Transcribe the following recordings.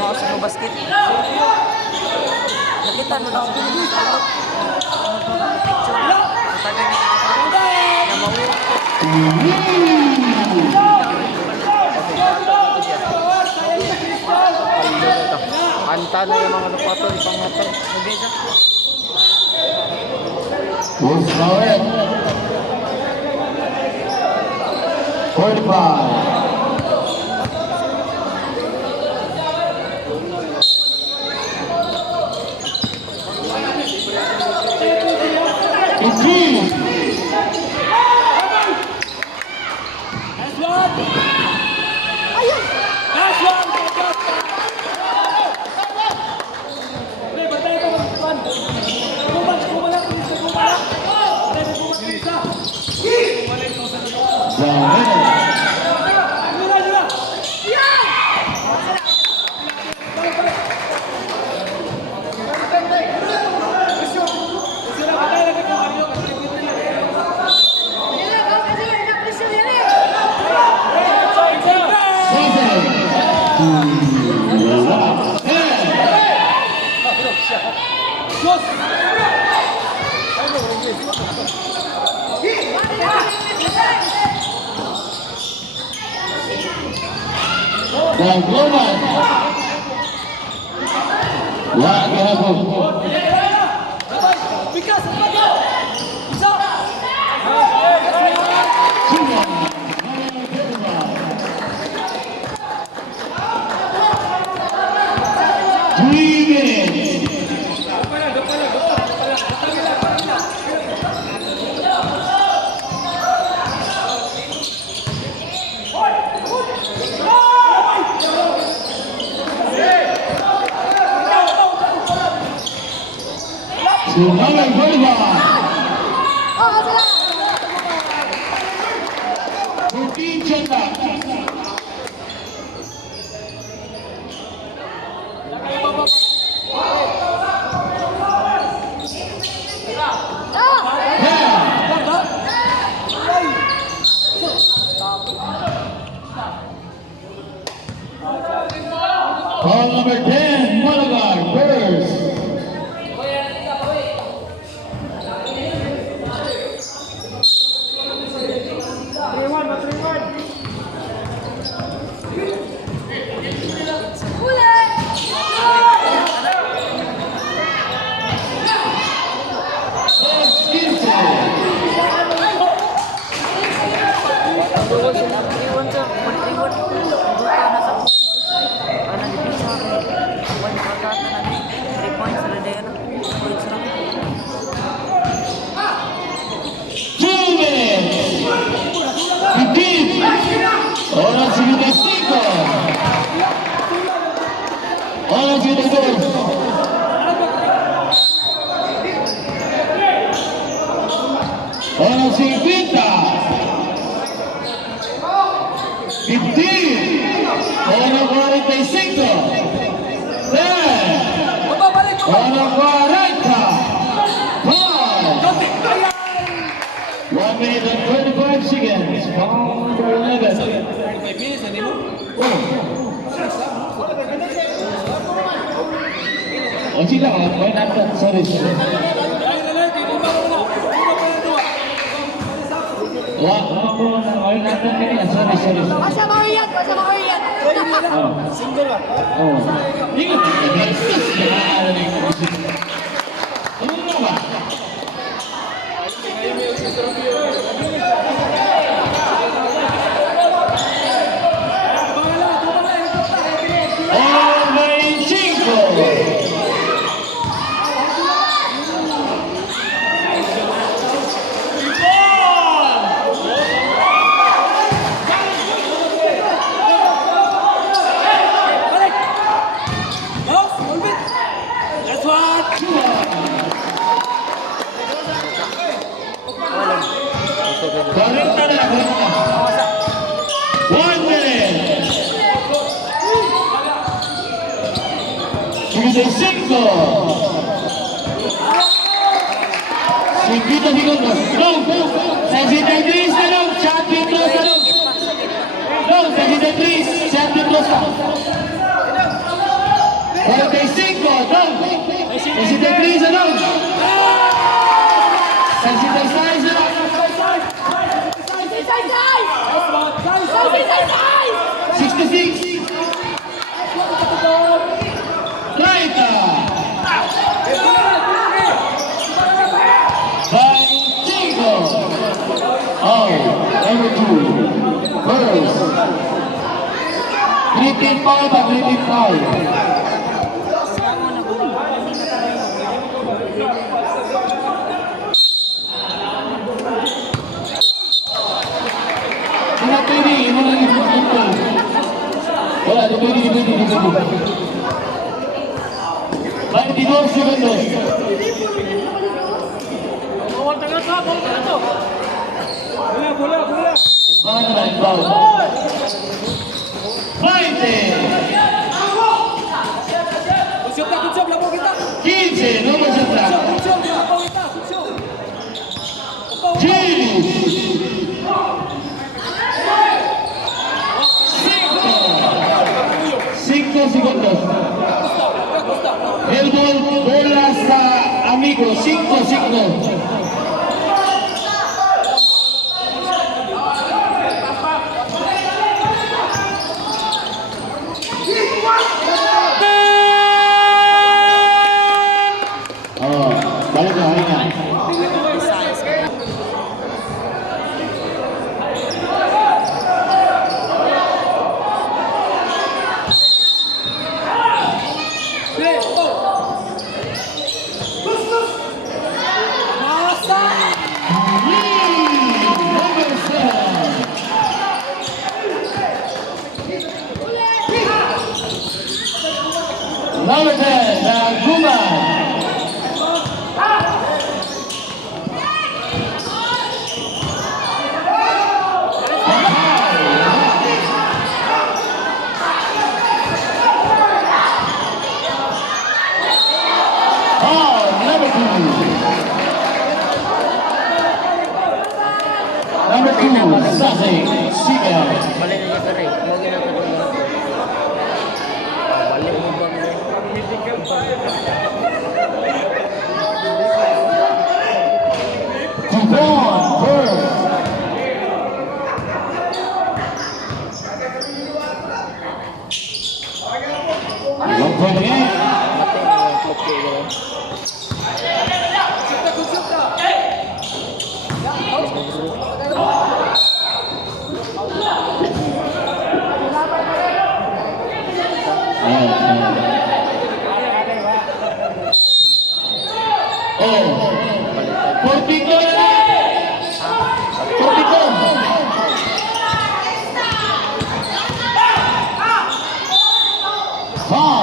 Mga sa basket. Nakita mo lang ako sa loob. Picture. Matagal nito na mauwi. Anta na yung mga lupato, ipangatan. Who's going? 45. Dan Gloman lagi aku Sumaway volleyball. Putin cetak. Call number 10, Malabar, first. Orang sudah 5. Orang sudah 2. Orang 50. 15. Orang 45. 10. Orang 40. 1 minute and 25 seconds. Foul number 11. Oh, sila ka. Why not that? Sorry. Why not that? Sorry. Masa Marian. Single ka? Oo. Ingat. Ano mo ba? Cinco. Cinquito segundos. No. 63 salón. Champion close salón. No, 63. Champion close. 45, down. President Cruz, down. President Sainz, down. 66. 30. Banchigo. Oh, number 2. First. 3-5 at 3-5. Ini lagi betul. Wala, di pwede. Baik, di 2 segundos. Bawal tengah to. Bola. Imbang na imbang. Fighting! Kusyop, labo kita. 15, nomor 11. Kusyop, labo kita. Kusyop. Gilles. 5 segundos. El bola sa amigo. 5 segundos. Oh, balik na, balik na. Number 10, Guman. Number 2, Sase Sigal. Balik na niya kare. Huwag na ito doon. Balik mo ba? Devon Bird. Long point again. Mati na yung klop ko yun.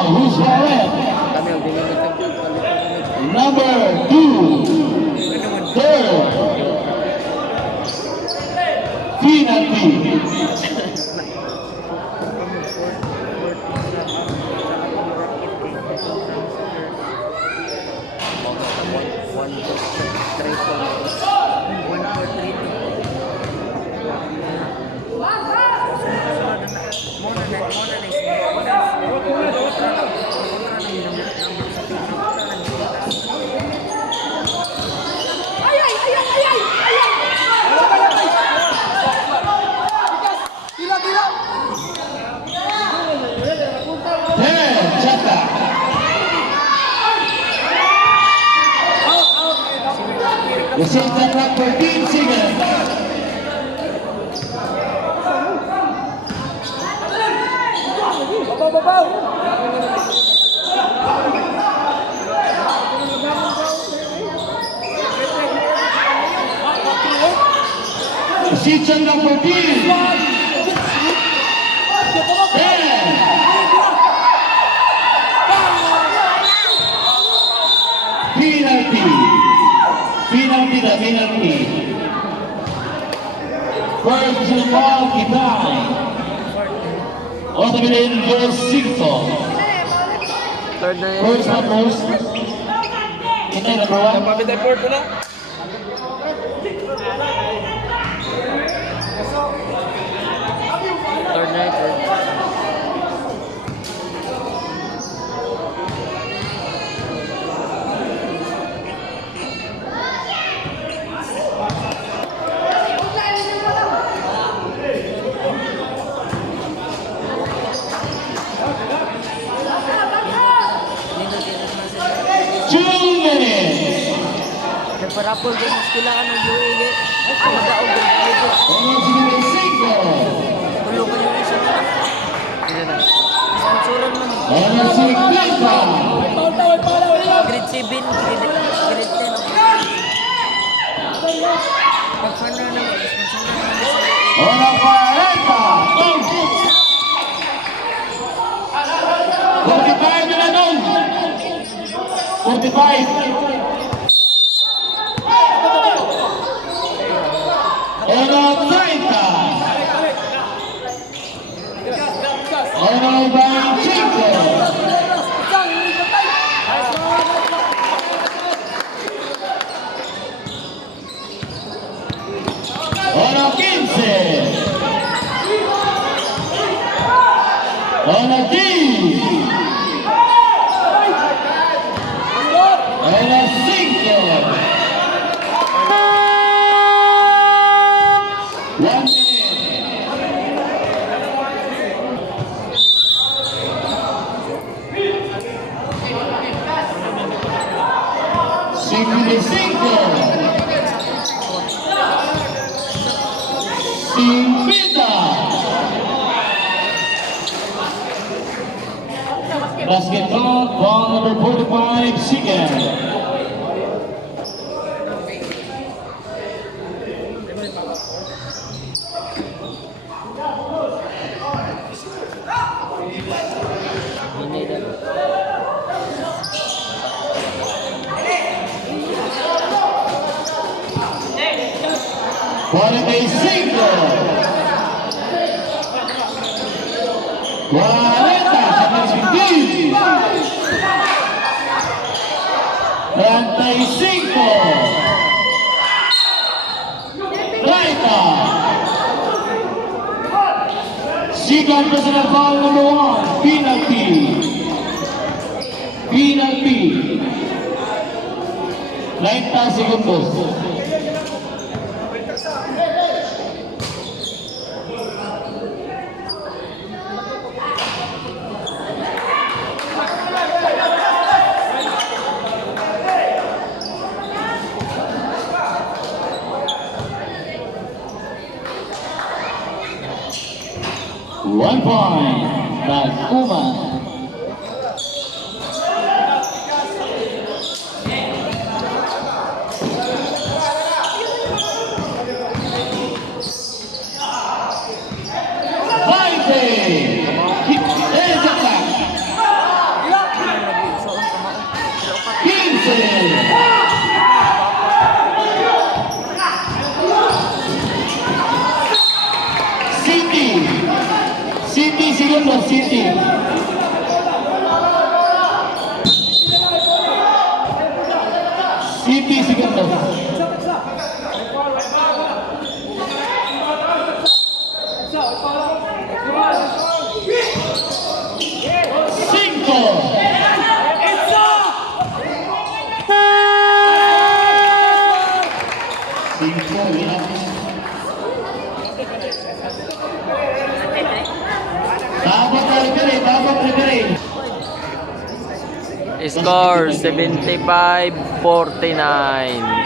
Who's red? Kami ang dinimit ang palit. Number 2, third, penalty. Chata. The center back for Team Sigan. Position number 14. 10. Penalty. First Jamal Kitay. Otamendi number 5. Third na yun. First na first. Kitay number 1. Pabit ay port na. Third na yun. Parapol din mo eskwelahan ng UAE. Madaog din dito. Honor 55. Tulo ka yung isa na. Hindi na. Sponsoran man. Honor 50. Grade 7, grade 10. Pag-fana naman, sponsoran naman sa UAE. Honor 40. 45 na doon. 45. Honor 30. Honor 25. Honor 15. Honor 10. Honor 5. 1 minute. Cinco. 50. Basketball, ball number 45, Sigan. Hindi na. Cinco. 40, Samas 20. 35. 30. Sigan personal foul number 1, penalty. Penalty. 30 segundos. One point, Takuma. City segundos, City. City segundos. Cinco. Cinco, mira. Score 75-49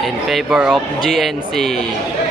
in favor of GNC.